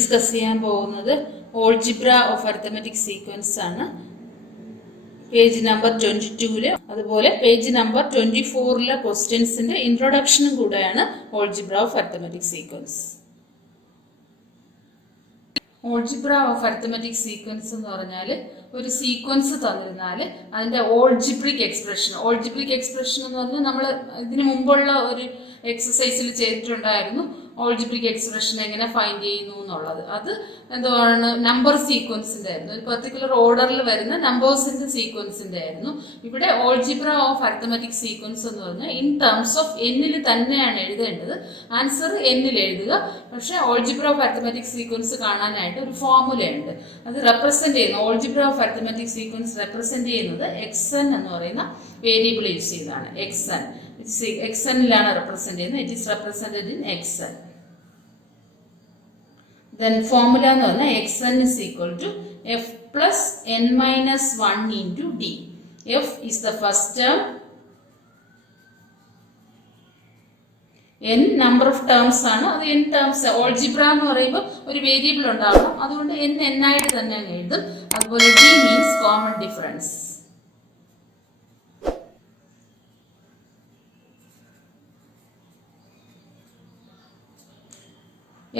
Discuss ചെയ്യാൻ പോകുന്നത് algebra of arithmetic sequence ആണ്. പേജ് നമ്പർ 22 അതുപോലെ പേജ് നമ്പർ 24 ക്വസ്റ്റ്യൻസിന്റെ ഇൻട്രൊഡക്ഷനും കൂടെയാണ് algebra of arithmetic sequence. Algebra of arithmetic sequence എന്ന് പറഞ്ഞാൽ ഒരു സീക്വൻസ് തന്നിരുന്നാൽ അതിന്റെ ഓൾജിബ്രിക് എക്സ്പ്രഷൻ എന്ന് പറഞ്ഞാൽ നമ്മൾ ഇതിനു മുമ്പുള്ള ഒരു എക്സസൈസിൽ ചെയ്തിട്ടുണ്ടായിരുന്നു. ഓൾജിബ്രിക് എക്സ്പ്രഷൻ എങ്ങനെ ഫൈൻഡ് ചെയ്യുന്നു എന്നുള്ളത് അത് എന്താണ് നമ്പർ സീക്വൻസിന്റെ ആയിരുന്നു, ഒരു പെർട്ടിക്കുലർ ഓർഡറിൽ വരുന്ന നമ്പേഴ്സിന്റെ സീക്വൻസിന്റെ ആയിരുന്നു. ഇവിടെ ഓൾജിബ്ര ഓഫ് അരിത്തമെറ്റിക് സീക്വൻസ് എന്ന് പറഞ്ഞാൽ ഇൻ ടേംസ് ഓഫ് എന്നിൽ തന്നെയാണ് എഴുതേണ്ടത്. ആൻസർ എന്നിൽ എഴുതുക. പക്ഷെ ഓൾജിബ്ര ഓഫ് അരിത്തമെറ്റിക് സീക്വൻസ് കാണാനായിട്ട് ഒരു ഫോർമുല ഉണ്ട്. അത് റെപ്രസെന്റ് ചെയ്യുന്ന algebra of arithmetic sequence represent ചെയ്യുന്നത് xn എന്ന് പറയുന്ന വേരിയബിൾ യൂസ് ചെയ്താണ്. xn-ലാണ് റെപ്രസെന്റ് ചെയ്യുന്നത്. It is represented in xn. Then formula എന്ന് പറഞ്ഞാൽ xn is equal to f plus n minus 1 into d. f is the first term. n number of terms ആണ്. അത് n terms. Algebra എന്ന് പറയുമ്പോൾ ഒരു variable ഉണ്ടാവണം, അതുകൊണ്ട് n ആയിട്ട് തന്നെ എഴുതും. അതുപോലെ d means common difference.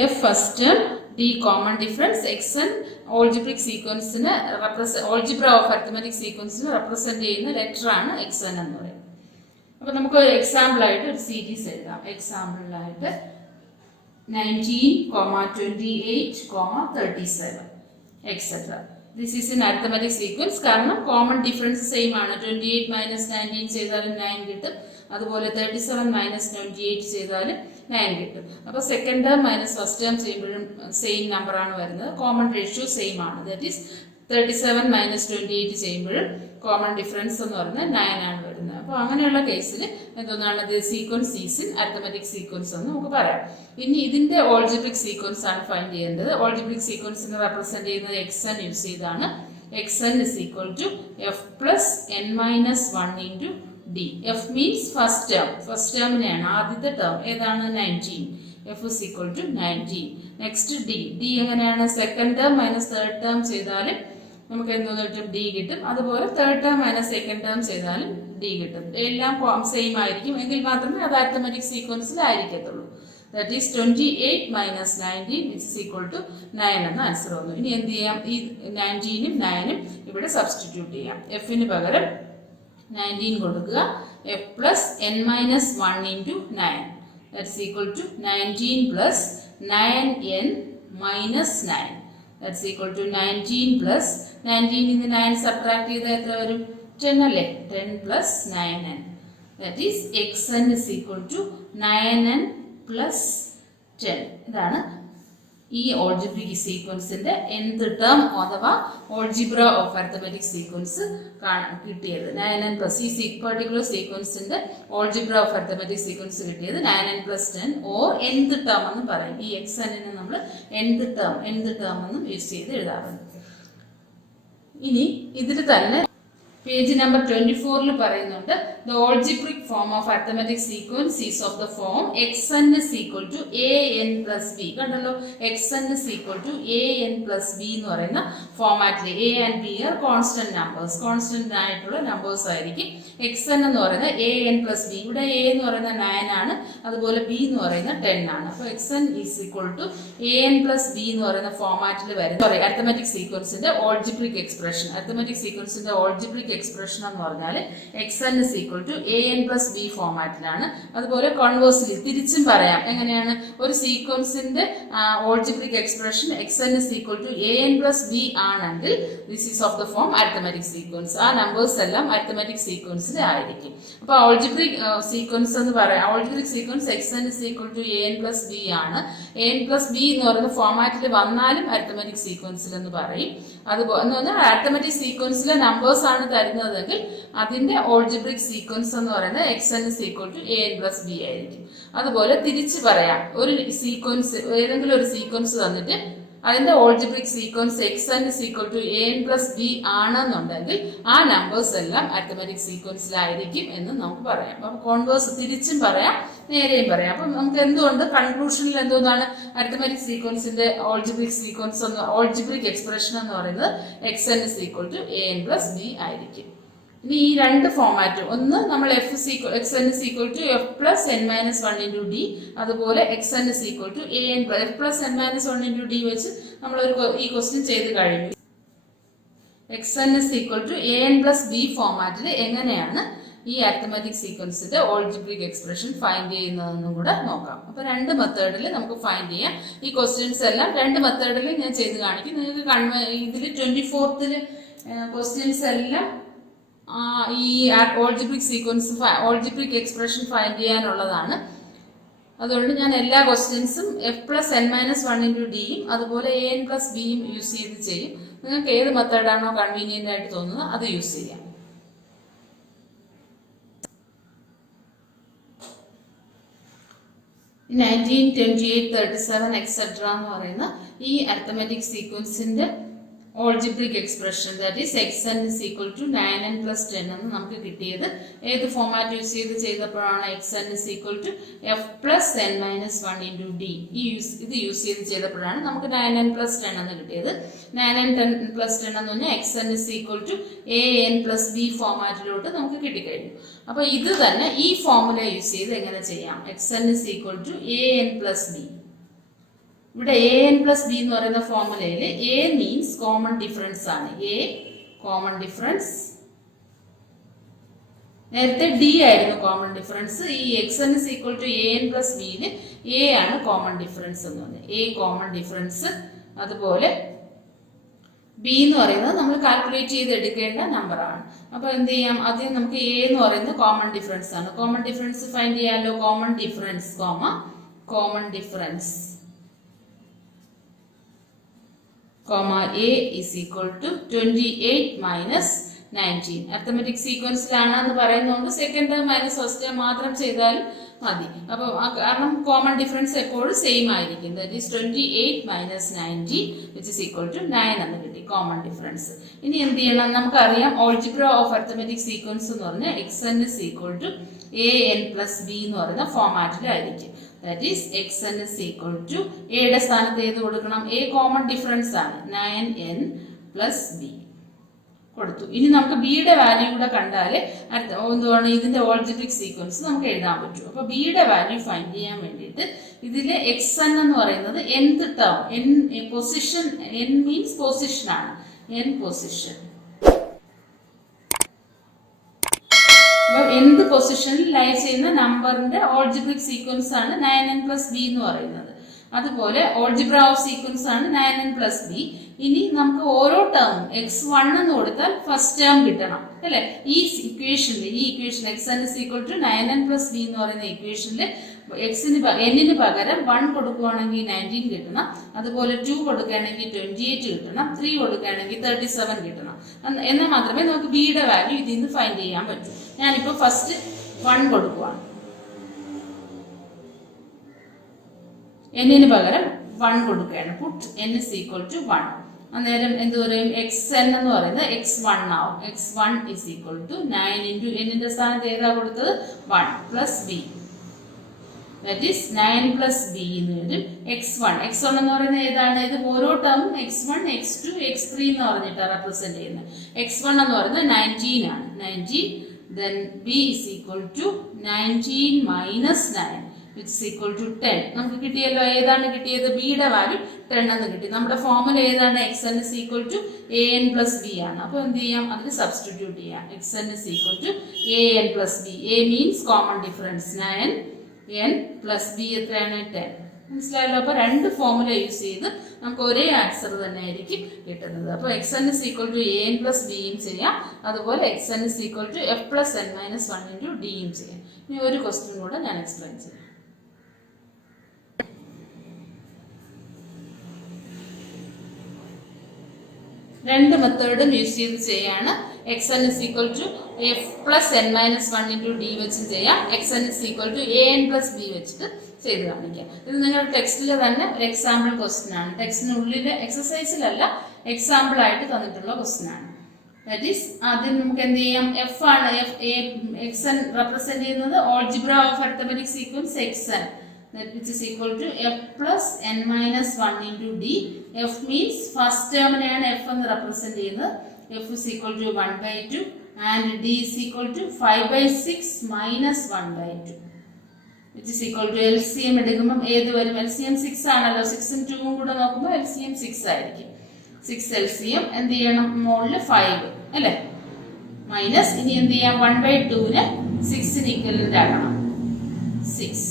f first term, d common difference, xn algebraic sequence നെ algebra of arithmetic sequence നെ represent ചെയ്യുന്ന ലെറ്റർ ആണ് xn എന്ന് പറയുന്നത്. അപ്പോൾ നമുക്ക് ഒരു എക്സാമ്പിൾ ആയിട്ട് ഒരു സീരീസ് എഴുതാം. എക്സാമ്പിളിലായിട്ട് 19, 28, 37 etc. This is in arithmetic sequence. കാരണം കോമൺ ഡിഫറൻസ് സെയിം ആണ്. 28 മൈനസ് 19 ചെയ്താലും 9 കിട്ടും. അതുപോലെ 37 മൈനസ് 28 ചെയ്താലും 9 കിട്ടും. അപ്പോൾ second term minus first term ചെയ്യുമ്പോഴും സെയിം നമ്പർ ആണ് വരുന്നത്. കോമൺ റേഷ്യോ സെയിം ആണ്. ദാറ്റ് ഈസ് 37 മൈനസ് 28 ചെയ്യുമ്പോഴും കോമൺ ഡിഫറൻസ് എന്ന് പറയുന്നത് 9 ആണ് വരുന്നത്. അപ്പോൾ അങ്ങനെയുള്ള കേസിൽ എന്താണ് ഇത് sequence is in arithmetic sequence എന്ന് നമുക്ക് പറയാം. ഇനി ഇതിന്റെ ഓൾജിബ്രിക് സീക്വൻസ് ആണ് ഫൈൻഡ് ചെയ്യേണ്ടത്. ഓൾജിബ്രിക് സീക്വൻസിനെ റെപ്രസെന്റ് ചെയ്യുന്നത് xn യൂസ് ചെയ്താണ്. xn is equal to f plus n minus 1 into d. f means first term. First ടേമിനെയാണ്, ആദ്യത്തെ ടേം ഏതാണ് 19. f is equal to 19. Next d എങ്ങനെയാണ് second term minus third term ചെയ്താലും നമുക്ക് എന്തോന്ന് കിട്ടും, d കിട്ടും. അതുപോലെ third term minus second term ചെയ്താലും d കിട്ടും. എല്ലാം സെയിം ആയിരിക്കും, എങ്കിൽ മാത്രമേ അത് അരിത്തമെറ്റിക് സീക്വൻസിൽ ആയിരിക്കത്തുള്ളൂ. That is 28 minus 19 which is equal to 9 എന്ന ആൻസർ വന്നു. ഇനി എന്ത് ചെയ്യാം, ഈ 19ഉം 9ഉം ഇവിടെ സബ്സ്റ്റിറ്റ്യൂട്ട് ചെയ്യാം. എഫിന് പകരം 19 കൊടുക്കുക. f plus n minus 1 into 9 that's equal to 19 plus 9n minus 9 that's equal to 19 plus 19 in the 9 subtract ചെയ്താൽ എത്ര വരും, 10 അല്ലേ. 10 plus 9n that is xn is equal to 9n plus 10. ഇതാണ് ഈ ഓൾജിബ്രിക് സീക്വൻസിന്റെ nth ടേം അഥവാ algebra of arithmetic sequence കിട്ടിയത്. 9n plus ഈ പെർട്ടിക്കുലർ സീക്വൻസിന്റെ ഓൾജിബ്ര ഓഫ് അരിത്തമെറ്റിക് സീക്വൻസ് കിട്ടിയത് 9n plus 10 or nth term എന്ന് പറയും. ഈ xn-നെ നമ്മൾ nth ടേം എന്നും യൂസ് ചെയ്ത് എഴുതാറുണ്ട്. ഇനി ഇതിൽ തന്നെ പേജ് നമ്പർ 24 പറയുന്നുണ്ട് the algebraic form of arithmetic sequence is of the form xn is equal to an plus b. കണ്ടല്ലോ, xn is equal to an plus b എന്ന് പറയുന്ന ഫോമാറ്റിൽ a and b are constant numbers. Constant ആയിട്ടുള്ള numbers ആയിരിക്കും. xn എന്ന് പറയുന്നത് an plus b. ഇവിടെ a എന്ന് പറയുന്നത് 9 ആണ്, അതുപോലെ b എന്ന് പറയുന്നത് 10 ആണ്. അപ്പോൾ xn is equal to an plus b എന്ന് പറയുന്ന ഫോമാറ്റിൽ വരുന്ന അരിത്തമെറ്റിക് സീക്വൻസിന്റെ ഓൾജിബ്രിക് എക്സ്പ്രഷൻ. അരിത്തമെറ്റിക് സീക്വൻസിന്റെ ഓൾജിബ്രിക് എക്സ്പ്രഷൻ എന്ന് പറഞ്ഞാൽ xn is equal to an plus b ഫോമാറ്റിലാണ്. അതുപോലെ കോൺവേഴ്സ്ലി തിരിച്ചും പറയാം. എങ്ങനെയാണ്, ഒരു സീക്വൻസിന്റെ algebraic expression xn is equal to an plus b ആണെങ്കിൽ this is of the form arithmetic sequence. ആ നമ്പേഴ്സ് എല്ലാം അരിത്തമെറ്റിക് സീക്വൻസിൽ ആയിരിക്കും. അപ്പോൾ ഓൾജിബ്രിക് സീക്വൻസ് എന്ന് പറയാം. Algebraic sequence xn is equal to an plus b ആണ്. an plus b എന്ന് പറയുന്ന ഫോമാറ്റിൽ വന്നാലും അരിത്തമെറ്റിക് സീക്വൻസിൽ എന്ന് പറയും. അതുപോലെ എന്ന് പറഞ്ഞാൽ അരിത്തമെറ്റിക് സീക്വൻസിലെ നമ്പേഴ്സ് ആണ് തരുന്നതെങ്കിൽ അതിന്റെ ഓൾജിബ്രിക് സീക്വൻസ് എന്ന് പറയുന്നത് xn is equal to an plus b ആയിരിക്കും. അതുപോലെ തിരിച്ചു പറയാം, ഒരു സീക്വൻസ് ഏതെങ്കിലും ഒരു സീക്വൻസ് തന്നിട്ട് അതിന്റെ algebraic sequence xn is equal to an plus b ആണെന്നുണ്ടെങ്കിൽ ആ നമ്പേഴ്സ് എല്ലാം അരിത്തമെറ്റിക് സീക്വൻസിലായിരിക്കും എന്ന് നമുക്ക് പറയാം. അപ്പം കോൺവേഴ്സ് തിരിച്ചും പറയാം, നേരെയും പറയാം. അപ്പം നമുക്ക് എന്തുകൊണ്ട് കൺക്ലൂഷനിൽ എന്താണ് അരിത്തമെറ്റിക് സീക്വൻസിന്റെ ഓൾജിബ്രിക് എക്സ്പ്രഷൻ എന്ന് പറയുന്നത് xn is equal to an plus b ആയിരിക്കും. ഇനി ഈ രണ്ട് ഫോമാറ്റും, ഒന്ന് നമ്മൾ xn is equal to f plus n minus 1 into d, അതുപോലെ xn is equal to an f plus n minus 1 into d വെച്ച് നമ്മൾ ഈ ക്വസ്റ്റ്യൻ ചെയ്ത് കഴിഞ്ഞു. xn is equal to an plus b ഫോമാറ്റിൽ എങ്ങനെയാണ് ഈ അരിത്തമെറ്റിക് സീക്വൻസിന്റെ ഓൾജിബ്രിക് എക്സ്പ്രഷൻ ഫൈൻഡ് ചെയ്യുന്നതെന്നും കൂടെ നോക്കാം. അപ്പൊ രണ്ട് മെത്തേഡിൽ നമുക്ക് ഫൈൻഡ് ചെയ്യാം. ഈ ക്വസ്റ്റ്യൻസ് എല്ലാം രണ്ട് മെത്തേഡിൽ ഞാൻ ചെയ്ത് കാണിക്കും. നിങ്ങൾക്ക് ഇതിൽ 24th ക്വസ്റ്റ്യൻസ് എല്ലാം ഈ ഓൾജിബ്രിക് എക്സ്പ്രഷൻ ഫൈൻഡ് ചെയ്യാനുള്ളതാണ്. അതുകൊണ്ട് ഞാൻ എല്ലാ ക്വസ്റ്റ്യൻസും F plus N minus 1 into ഡിയും അതുപോലെ എ എൻ പ്ലസ് ബിയും യൂസ് ചെയ്ത് ചെയ്യും. നിങ്ങൾക്ക് ഏത് മെത്തേഡാണോ കൺവീനിയന്റ് ആയിട്ട് തോന്നുന്നത് അത് യൂസ് ചെയ്യാം. 19, 28, 37 എക്സെട്ര എന്ന് പറയുന്ന ഈ അരിത്തമെറ്റിക് സീക്വൻസിന്റെ algebraic expression that is xn is equal to 9n plus 10 എന്ന് നമുക്ക് കിട്ടിയത് ഏത് ഫോമാറ്റ് യൂസ് ചെയ്തപ്പോഴാണ് xn is equal to f plus n minus 1 into d ഇത് യൂസ് ചെയ്തപ്പോഴാണ് നമുക്ക് 9n plus 10 എന്ന് കിട്ടിയത്. 9n plus 10 എന്ന് പറഞ്ഞാൽ xn is equal to an plus b ഫോമാറ്റിലോട്ട് നമുക്ക് കിട്ടിക്കഴിഞ്ഞു. അപ്പോൾ ഇത് തന്നെ ഈ ഫോർമുല യൂസ് ചെയ്ത് എങ്ങനെ ചെയ്യാം? xn is equal to an plus b. ഇവിടെ എ എൻ പ്ലസ് ബി എന്ന് പറയുന്ന ഫോർമുലയിൽ എ മീൻസ് കോമൺ ഡിഫറൻസ് ആണ്. എ കോമൺ ഡിഫറൻസ്, നേരത്തെ ഡി ആയിരുന്നു കോമൺ ഡിഫറൻസ്. ഈ xn is equal to A N plus ബിയിൽ എ ആണ് കോമൺ ഡിഫറൻസ് എന്ന് പറഞ്ഞത്. എ കോമൺ ഡിഫറൻസ്, അതുപോലെ ബി എന്ന് പറയുന്നത് നമ്മൾ കാൽക്കുലേറ്റ് ചെയ്ത് എടുക്കേണ്ട നമ്പറാണ്. അപ്പൊ എന്ത് ചെയ്യാം? ആദ്യം നമുക്ക് എ എന്ന് പറയുന്നത് കോമൺ ഡിഫറൻസ് ആണ്. കോമൺ ഡിഫറൻസ് ഫൈൻഡ് ചെയ്യാമല്ലോ. Common difference A is equal to 28 minus 19. Arithmetic സീക്വൻസിലാണെന്ന് പറയുന്നതുകൊണ്ട് second term minus first term മാത്രം ചെയ്താലും മതി. അപ്പോൾ കാരണം കോമൺ ഡിഫറൻസ് എപ്പോഴും സെയിം ആയിരിക്കും. That is 28 minus 19 which is equal to 9 എന്ന് കിട്ടി കോമൺ ഡിഫറൻസ്. ഇനി എന്ത് ചെയ്യണം? നമുക്കറിയാം ഓൾജിബ്ര ഓഫ് അരിത്തമെറ്റിക് സീക്വൻസ് എന്ന് പറഞ്ഞാൽ xn is equal to an plus b എന്ന് പറയുന്ന ഫോമാറ്റിലായിരിക്കും. That is xn is equal to എയുടെ സ്ഥാനത്ത് ഏത് കൊടുക്കണം? എ കോമൺ ഡിഫറൻസ് ആണ്, 9n plus b കൊടുത്തു. ഇനി നമുക്ക് ബിയുടെ വാല്യൂ കൂടെ കണ്ടാൽ എന്തുവാണ് ഇതിന്റെ ഓൾജിബ്രിക് സീക്വൻസ് നമുക്ക് എഴുതാൻ പറ്റും. അപ്പൊ ബിയുടെ വാല്യൂ ഫൈൻഡ് ചെയ്യാൻ വേണ്ടിയിട്ട് ഇതിലെ xn എന്ന് പറയുന്നത് nth term, position, n means position ആണ്, n പൊസിഷൻ. എന്ത് പൊസിഷനിൽ ലൈ ചെയ്യുന്ന നമ്പറിന്റെ ഓൾജിബ്രിക് സീക്വൻസ് ആണ് 9n plus b എന്ന് പറയുന്നത്. അതുപോലെ ഓൾജിബ്ര ഓഫ് സീക്വൻസ് ആണ് 9n plus b. ഇനി നമുക്ക് ഓരോ ടേമും x1 എന്ന് കൊടുത്താൽ ഫസ്റ്റ് ടേം കിട്ടണം അല്ലെ? ഈ equation xn is equal to 9n plus b എന്ന് പറയുന്ന ഇക്വേഷനിൽ n പകരം 1 കൊടുക്കുകയാണെങ്കിൽ 19 കിട്ടണം, അതുപോലെ 2 കൊടുക്കുകയാണെങ്കിൽ 28 കിട്ടണം, 3 കൊടുക്കുകയാണെങ്കിൽ 37 കിട്ടണം. എന്നാൽ മാത്രമേ നമുക്ക് ബിയുടെ വാല്യൂ ഇതിൽ നിന്ന് ഫൈൻഡ് ചെയ്യാൻ പറ്റൂ. ഞാനിപ്പോൾ ഫസ്റ്റ് 1 കൊടുക്കുവാണ്, n പകരം 1 കൊടുക്കുകയാണ്. Puttu n is equal to 1. അന്നേരം എന്ത് പറയും? xn എന്ന് പറയുന്നത് x1 ആവും. x1 is equal to 9 into n സ്ഥാനത്ത് ഏതാ കൊടുത്തത്? 1 plus b. That is 9 plus b എന്ന് വരും. x1 എന്ന് പറയുന്നത് ഏതാണ്? ഇത് ഓരോ ടേമും x1, x2, x3 എന്ന് പറഞ്ഞിട്ട് റെപ്രസെന്റ് ചെയ്യുന്നത്. x1 എന്ന് പറയുന്നത് 19 ആണ്, 19. Then b is equal to 19 minus 9 which is equal to 10. നമുക്ക് കിട്ടിയല്ലോ. ഏതാണ് കിട്ടിയത്? ബിയുടെ വാല്യൂ 10 എന്ന് കിട്ടി. നമ്മുടെ ഫോർമുല ഏതാണ്? xn is equal to an plus b ആണ്. അപ്പോൾ എന്ത് ചെയ്യാം? അതിന് സബ്സ്റ്റിറ്റ്യൂട്ട് ചെയ്യാം. xn is equal to an plus b. a means common difference 9, n plus b എത്രയാണ്? 10. മനസ്സിലായല്ലോ. അപ്പോൾ രണ്ട് ഫോർമുല യൂസ് ചെയ്ത് നമുക്ക് ഒരേ ആൻസർ തന്നെ ആയിരിക്കും കിട്ടുന്നത്. അപ്പോൾ xn is equal to an plus b യും ചെയ്യാം, അതുപോലെ xn is equal to f plus n minus 1 into d യും ചെയ്യാം. ഇനി ഒരു ക്വസ്റ്റ്യൻ കൂടെ ഞാൻ എക്സ്പ്ലെയിൻ ചെയ്യാം. രണ്ട് മെത്തേഡും യൂസ് ചെയ്ത് ചെയ്യാണ്. xn is equal to f plus n minus 1 into d വെച്ചും ചെയ്യാം, xn is equal to an plus b വെച്ചിട്ട് ചെയ്ത് കാണിക്കാം. ഇത് നിങ്ങളുടെ ടെക്സ്റ്റിൽ തന്നെ ഒരു എക്സാമ്പിൾ ക്വസ്റ്റ്യൻ ആണ്. ടെക്സ്റ്റിനുള്ളിലെ എക്സസൈസിലല്ല, എക്സാമ്പിൾ ആയിട്ട് തന്നിട്ടുള്ള ക്വസ്റ്റ്യൻ ആണ്. ദാറ്റ് ഈസ് ആദ്യം നമുക്ക് എന്ത് ചെയ്യാം? എഫ് ആണ്, xn റെപ്രസെന്റ് ചെയ്യുന്നത് algebra of arithmetic sequence xn. that which is equal to f plus n minus 1 into d. F means first term ആണ് f എന്ന് represent ചെയ്യുന്നത്. F is equal to 1 by 2 and d is equal to 5 by 6 minus 1 by 2 which is equal to LCM എടുക്കുമ്പോൾ ഏത് വരും? LCM 6 ആണല്ലോ. 6ഉം 2ഉം കൂടെ നോക്കുമ്പോൾ LCM 6 ആയിരിക്കും. 6 LCM എന്ത് ചെയ്യണം? മുകളിൽ 5 അല്ലേ, മൈനസ് ഇനി എന്ത് ചെയ്യാം? 1 by 2ന് 6ന് ഇക്വലന്റ് ആക്കണം. 6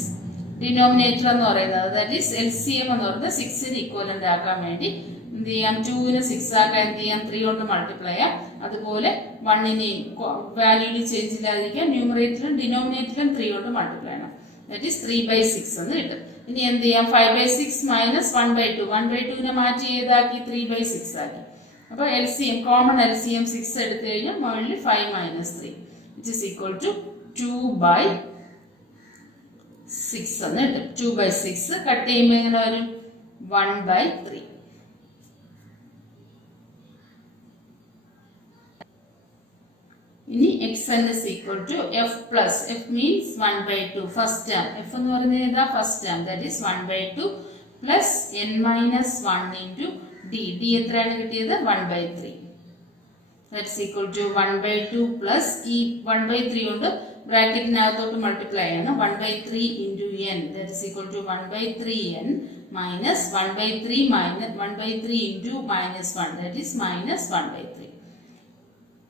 ഡിനോമിനേറ്റർ എന്ന് പറയുന്നത് ദാറ്റ് ഈസ് LCM എന്ന് പറയുന്നത് 6ന് ഇക്വലന്റ് ആക്കാൻ വേണ്ടി എന്ത് ചെയ്യാം? 2ന് 6 ആക്കാൻ എന്ത് ചെയ്യാം? 3 കൊണ്ട് മൾട്ടിപ്ലൈ ചെയ്യാം. അതുപോലെ 1ന് വാല്യൂവിൽ ചേഞ്ച് ഇല്ലാതിരിക്കാൻ ന്യൂമറേറ്ററിലും ഡിനോമിനേറ്ററിലും 3 കൊണ്ട് മൾട്ടിപ്ലൈ ചെയ്യണം. ദാറ്റ് ഈസ് 3 by 6 എന്ന് കിട്ടും. ഇനി എന്ത് ചെയ്യാം? 5 by 6 മൈനസ് 1 by 2. 1 by 2നെ മാറ്റി ഏതാക്കി? 3 by 6 ആക്കി. അപ്പോൾ LCM കോമൺ LCM 6 എടുത്തു കഴിഞ്ഞാൽ മുകളിൽ 5 minus 3 which is equal to 2 by 6 എന്ന് കിട്ടും. 2 by 6 കട്ട് ചെയ്യുമ്പോൾ എങ്ങനെ വരും? 1 by 3. ഇനി xn is equal to f plus f means 1 by 2 first term. f എന്ന് പറയുന്നത് ഏതാ? First term that is 1 by 2 plus n minus 1 into d. d എത്രയാണ് കിട്ടിയത്? 1 by 3. That's equal to 1 by 2 plus ഈ 1 by 3 കൊണ്ട് ബ്രാക്കറ്റിനകത്തോട്ട് multiply ചെയ്യണം. 1 by 3 into n that is equal to 1 by 3n minus 1 by 3 minus 1 by 3 into minus 1 that is minus 1 by 3.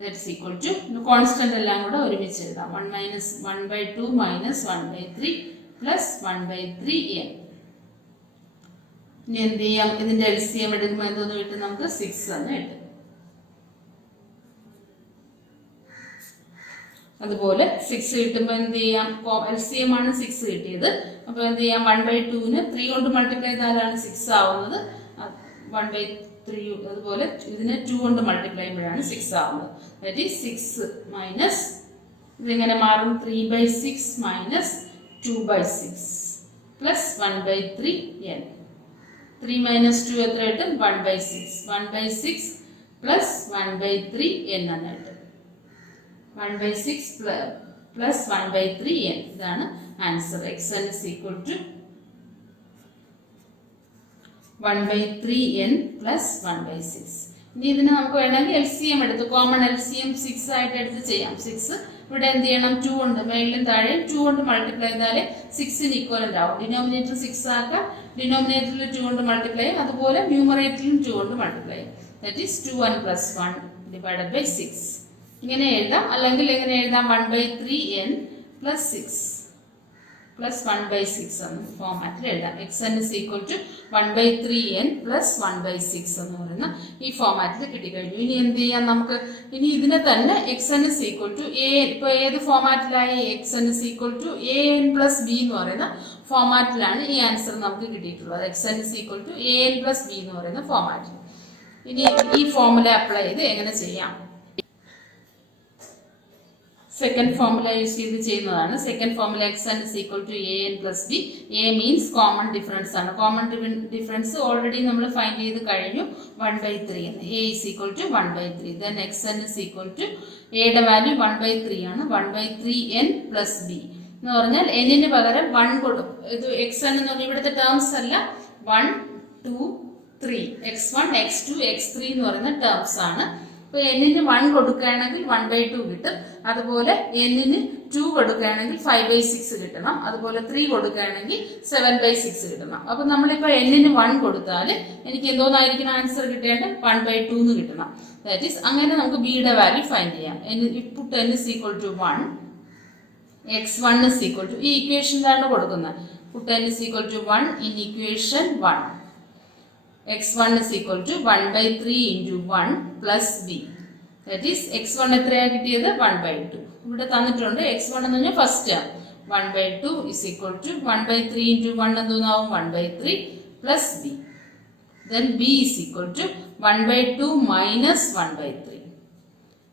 That is equal to constant എല്ലാം കൂടെ ഒരുമിച്ച് എഴുതാം. 1 by 2 minus 1 by 3 plus 1 by 3n. ഇനി എന്ത് ചെയ്യാം? ഇതിന്റെ LCM എടുക്കുമ്പോൾ എന്തോന്ന് കിട്ടും? നമുക്ക് 6 എന്ന് കിട്ടും. അതുപോലെ 6 കിട്ടുമ്പോൾ എന്ത് ചെയ്യാം? LCM ആണ് 6 കിട്ടിയത്. അപ്പോൾ എന്ത് ചെയ്യാം? 1 by 2ന് 3 കൊണ്ട് മൾട്ടിപ്ലൈ ചെയ്താലാണ് 6 ആവുന്നത്. 1 by 3 അതുപോലെ ഇതിനെ 2 കൊണ്ട് മൾട്ടിപ്ലൈ ചെയ്യുമ്പോഴാണ് 6 ആവുന്നത്. ദാറ്റ് ഈസ് 6 മൈനസ് ഇതിങ്ങനെ മാറും 3 by 6 minus 2 by 6 plus 1 by 3n. 3 minus 2 എത്ര കിട്ടും? 1 by 6. 1 by 6 plus 1 by 3n എന്ന് കിട്ടും. 1 by 6 പ്ലസ് 1 by 3n. ഇതാണ് answer. xn is equal to 1 by 3n plus 1 by 6. ഇനി ഇതിന് നമുക്ക് വേണമെങ്കിൽ LCM എടുത്ത് കോമൺ LCM 6 ആയിട്ട് എടുത്ത് ചെയ്യാം. 6 ഇവിടെ എന്ത് ചെയ്യണം? 2 കൊണ്ട് മേളിലും താഴെയും 2 കൊണ്ട് മൾട്ടിപ്ലൈ ചെയ്താൽ 6ന് ഇക്വലന്റ് ആവും. ഡിനോമിനേറ്റർ 6 ആക്കാം, ഡിനോമിനേറ്ററിൽ 2 കൊണ്ട് മൾട്ടിപ്ലൈ ചെയ്യും, അതുപോലെ ന്യൂമറേറ്ററിലും 2 കൊണ്ട് മൾട്ടിപ്ലൈ ചെയ്യും. That is 2n plus 1 divided by 6. ഇങ്ങനെ എഴുതാം. അല്ലെങ്കിൽ എങ്ങനെ എഴുതാം? 1 by 3n plus 6 plus 1 by 6 എന്ന ഫോമാറ്റിൽ എഴുതാം. xn is equal to 1 by 3n plus 1 by 6 എന്ന് പറയുന്ന ഈ ഫോമാറ്റിൽ കിട്ടിക്കഴിഞ്ഞു. ഇനി എന്ത് ചെയ്യാം? നമുക്ക് ഇനി ഇതിനെ തന്നെ xn is equal to a. ഇപ്പോൾ ഏത് ഫോമാറ്റിലായി? xn is equal to an plus b എന്ന് പറയുന്ന ഫോമാറ്റിലാണ് ഈ ആൻസർ നമുക്ക് കിട്ടിയിട്ടുള്ളത്. xn is equal to an plus b എന്ന് പറയുന്ന ഫോമാറ്റിൽ. ഇനി ഈ ഫോർമുല അപ്ലൈ ചെയ്ത് എങ്ങനെ ചെയ്യാം? സെക്കൻഡ് ഫോർമുല യൂസ് ചെയ്ത് ചെയ്യുന്നതാണ്. Second formula xn is equal to an plus b. a means common difference ആണ്. കോമൺ ഡിഫറൻസ് ഓൾറെഡി നമ്മൾ ഫൈൻഡ് ചെയ്ത് കഴിഞ്ഞു. 1 by 3 എന്ന്. a is equal to 1 by 3. then xn is equal to a യുടെ value 1 by 3 ആണ്. 1 by 3n plus b എന്ന് പറഞ്ഞാൽ n-ന് പകരം 1 കൊടുക്കും. ഇത് xn എന്ന് പറഞ്ഞാൽ ഇവിടുത്തെ ടേംസ് അല്ല. 1 2 3 x1 x2 x3 എന്ന് പറയുന്ന ടേംസ് ആണ്. ഇപ്പോൾ n-ന് 1 കൊടുക്കുകയാണെങ്കിൽ 1 by 2 കിട്ടും. അതുപോലെ n-ന് 2 കൊടുക്കുകയാണെങ്കിൽ 5 by 6 കിട്ടണം. അതുപോലെ 3 കൊടുക്കുകയാണെങ്കിൽ 7 by 6 കിട്ടണം. അപ്പോൾ നമ്മളിപ്പോൾ n-ന് 1 കൊടുത്താൽ എനിക്ക് എന്തോന്നായിരിക്കണം ആൻസർ കിട്ടേണ്ടത്? 1 by 2 എന്ന് കിട്ടണം. ദാറ്റ് ഈസ് അങ്ങനെ നമുക്ക് ബിയുടെ വാല്യൂ ഫൈൻഡ് ചെയ്യാം. Puttu n is equal to 1, x1 is equal to ഈ ഇക്വേഷനിലാണ് കൊടുക്കുന്നത്. Puttu n is equal to 1 in equation 1. x1 is equal to 1 by 3 into 1 plus b. That is x1 എത്രയാണ് കിട്ടിയത്? 1 by 2. ഇവിടെ തന്നിട്ടുണ്ട് x1 എന്ന് പറഞ്ഞാൽ first term. 1 by 2 is equal to 1 by 3 into 1 എന്തോന്നാവും? 1 by 3 plus b. Then b is equal to 1 by 2 minus 1 by 3.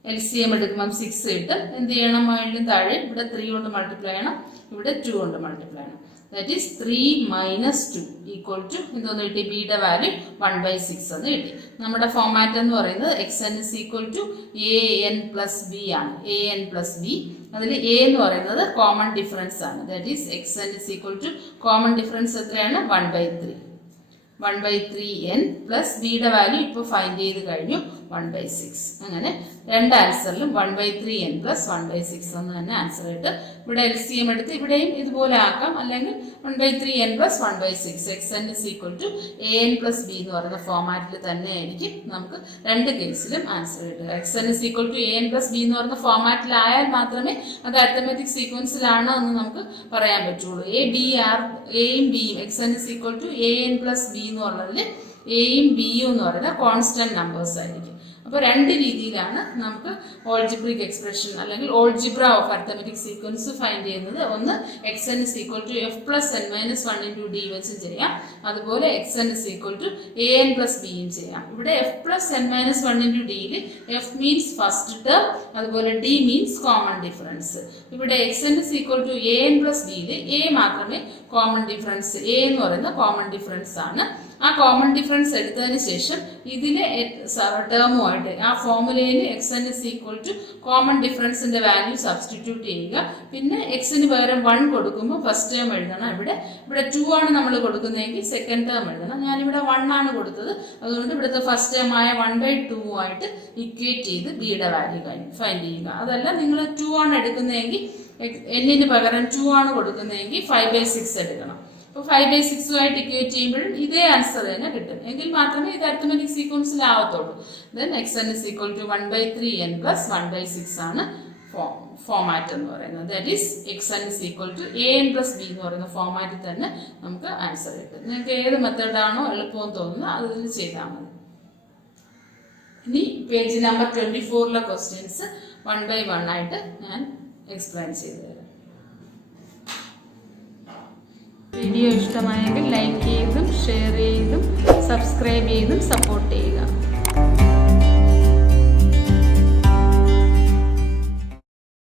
LCM എടുക്കുമ്പോൾ 6 കിട്ടും. എന്ത് ചെയ്യണം? മുകളിലും താഴെ ഇവിടെ 3 കൊണ്ട് മൾട്ടിപ്ലൈ ചെയ്യണം, ഇവിടെ 2 കൊണ്ട് മൾട്ടിപ്ലൈ ചെയ്യണം. That is 3 minus 2 equal to എന്തോന്ന് കിട്ടി, ബിയുടെ വാല്യൂ 1/6 എന്ന് കിട്ടി. നമ്മുടെ ഫോമാറ്റ് എന്ന് പറയുന്നത് xn is equal to an plus b ആണ്. an പ്ലസ് ബി, അതിൽ a എന്ന് പറയുന്നത് കോമൺ ഡിഫറൻസ് ആണ്. That is xn is equal to common difference എത്രയാണ്, 1/3n പ്ലസ് ബിയുടെ വാല്യൂ ഇപ്പോൾ ഫൈൻഡ് ചെയ്ത് കഴിഞ്ഞു 1/6. അങ്ങനെ രണ്ട് ആൻസറിലും 1/3n പ്ലസ് 1/6 എന്ന് തന്നെ ആൻസർ ഇട്ട് ഇവിടെ LCM എടുത്ത് ഇവിടെയും ഇതുപോലെ ആക്കാം, അല്ലെങ്കിൽ 1/3n plus 1/6 xn is equal to an plus B എന്ന് പറയുന്ന ഫോമാറ്റിൽ തന്നെ ആയിരിക്കും നമുക്ക് രണ്ട് കേസിലും ആൻസർ കിട്ടുക. xn is equal to an plus B എന്ന് പറയുന്ന ഫോമാറ്റിലായാൽ മാത്രമേ അത് അരിത്തമെറ്റിക് സീക്വൻസിലാണ് എന്ന് നമുക്ക് പറയാൻ പറ്റുള്ളൂ. എയും ബിയും xn is equal to an plus B എന്ന് പറഞ്ഞതിൽ എയും ബിയും എന്ന് പറയുന്ന കോൺസ്റ്റന്റ് നമ്പേഴ്സ് ആയിരിക്കും. അപ്പോൾ രണ്ട് രീതിയിലാണ് നമുക്ക് ഓൾജിബ്രിക് എക്സ്പ്രഷൻ അല്ലെങ്കിൽ algebra of arithmetic sequence find ചെയ്യുന്നത്. ഒന്ന് xn is equal to f plus n minus 1 into d വെച്ച് ചെയ്യാം, അതുപോലെ xn is equal to an plus ബിയും ചെയ്യാം. ഇവിടെ f plus n minus 1 into ഡിയിൽ f മീൻസ് ഫസ്റ്റ് ടേം, അതുപോലെ d മീൻസ് കോമൺ ഡിഫറൻസ്. ഇവിടെ xn is equal to an plus ബിയിൽ a മാത്രമേ കോമൺ ഡിഫറൻസ്, a എന്ന് പറയുന്ന കോമൺ ഡിഫറൻസ് ആണ്. ആ കോമൺ ഡിഫറൻസ് എടുത്തതിന് ശേഷം ഇതിലെ ടേമുമായിട്ട് ആ ഫോമുലയിൽ xn is equal to common ഡിഫറൻസിന്റെ വാല്യൂ സബ്സ്റ്റിറ്റ്യൂട്ട് ചെയ്യുക. പിന്നെ എക്സിന് പകരം 1 കൊടുക്കുമ്പോൾ ഫസ്റ്റ് ടേം എഴുതണം. ഇവിടെ 2 ആണ് നമ്മൾ കൊടുക്കുന്നതെങ്കിൽ സെക്കൻഡ് ടേം എഴുതണം. ഞാനിവിടെ 1 ആണ് കൊടുത്തത്, അതുകൊണ്ട് ഇവിടുത്തെ ഫസ്റ്റ് ടേം ആയ 1/2 ആയിട്ട് ഇക്വേറ്റ് ചെയ്ത് ബിയുടെ വാല്യൂ ഫൈൻഡ് ചെയ്യുക. അതല്ല നിങ്ങൾ 2 ആണ് എടുക്കുന്നതെങ്കിൽ എന്നിന് പകരം 2 ആണ് കൊടുക്കുന്നതെങ്കിൽ 5/6 എടുക്കണം. അപ്പോൾ 5/6 ഇക്വേറ്റ് ചെയ്യുമ്പോഴും ഇതേ ആൻസർ തന്നെ കിട്ടും, എങ്കിൽ മാത്രമേ ഇത് അരിത്തമെറ്റിക് സീക്വൻസിലാവത്തുള്ളൂ. Then xn is equal to 1/3n plus 1/6 ആണ് ഫോമാറ്റ് എന്ന് പറയുന്നത്. That is xn is equal to an plus B എന്ന് പറയുന്ന ഫോമാറ്റിൽ തന്നെ നമുക്ക് ആൻസർ കിട്ടും. നിങ്ങൾക്ക് ഏത് മെത്തേഡാണോ എളുപ്പമെന്ന് തോന്നുന്നത് അതിൽ ചെയ്താൽ മതി. ഇനി പേജ് നമ്പർ 24 ക്വസ്റ്റ്യൻസ് 1 by 1 ആയിട്ട് ഞാൻ എക്സ്പ്ലെയിൻ ചെയ്തു തരാം. വീഡിയോ ഇഷ്ടമായെങ്കിൽ ലൈക്ക് ചെയ്തും ഷെയർ ചെയ്തും സബ്സ്ക്രൈബ് ചെയ്തും സപ്പോർട്ട് ചെയ്യുക.